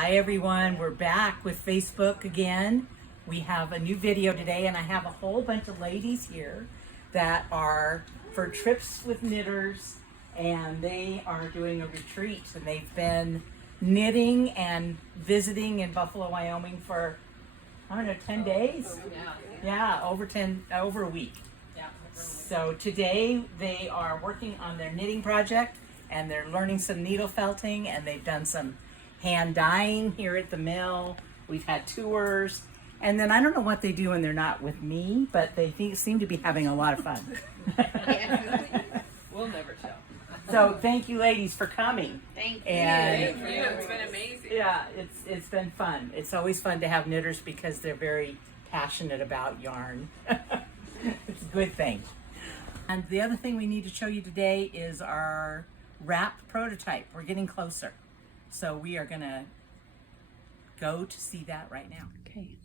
Hi everyone, we're back with Facebook again. We have a new video today and I have a whole bunch of ladies here that are for Trips with Knitters, and they are doing a retreat, and they've been knitting and visiting in Buffalo, Wyoming for, I don't know, 10 days? Yeah, over a week. So today they are working on their knitting project and they're learning some needle felting, and they've done some hand dyeing here at the mill. We've had tours, and then I don't know what they do when they're not with me, but they seem to be having a lot of fun. We'll never tell. So thank you ladies for coming. Thank you. And Thank you. It's been amazing. yeah, it's been fun. It's always fun to have knitters because they're very passionate about yarn. It's a good thing. And the other thing we need to show you today is our wrap prototype. We're getting closer. So we are gonna go to see that right now. Okay.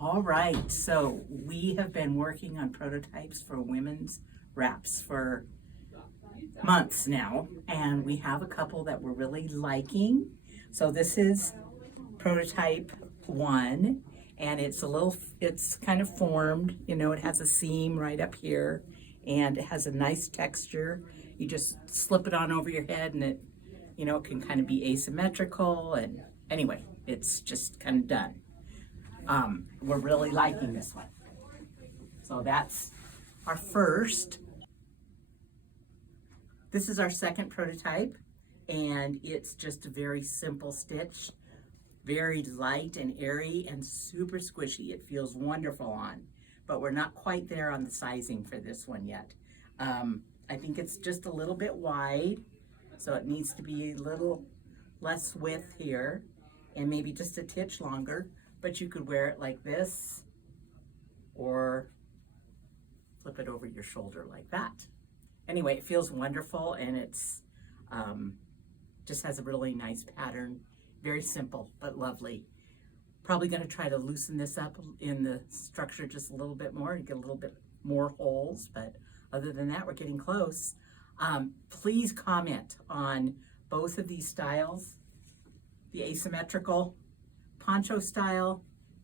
All right, so we have been working on prototypes for women's wraps for months now, and we have a couple that we're really liking. So this is prototype 1, and it's kind of formed, you know, it has a seam right up here, and it has a nice texture. You just slip it on over your head, and it, you know, it can kind of be asymmetrical, and anyway, it's just kind of done. We're really liking this one. So that's our first. This is our second prototype, and it's just a very simple stitch, very light and airy and super squishy. It feels wonderful on, but we're not quite there on the sizing for this one yet. I think it's just a little bit wide, so it needs to be a little less width here and maybe just a titch longer, but you could wear it like this or flip it over your shoulder like that. Anyway, it feels wonderful, and it's just has a really nice pattern. Very simple, but lovely. Probably gonna try to loosen this up in the structure just a little bit more and get a little bit more holes, but other than that, we're getting close. Please comment on both of these styles, the asymmetrical poncho style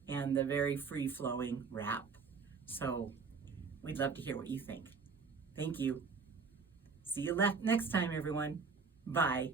and the very free-flowing wrap. So we'd love to hear what you think. Thank you. See you next time, everyone. Bye.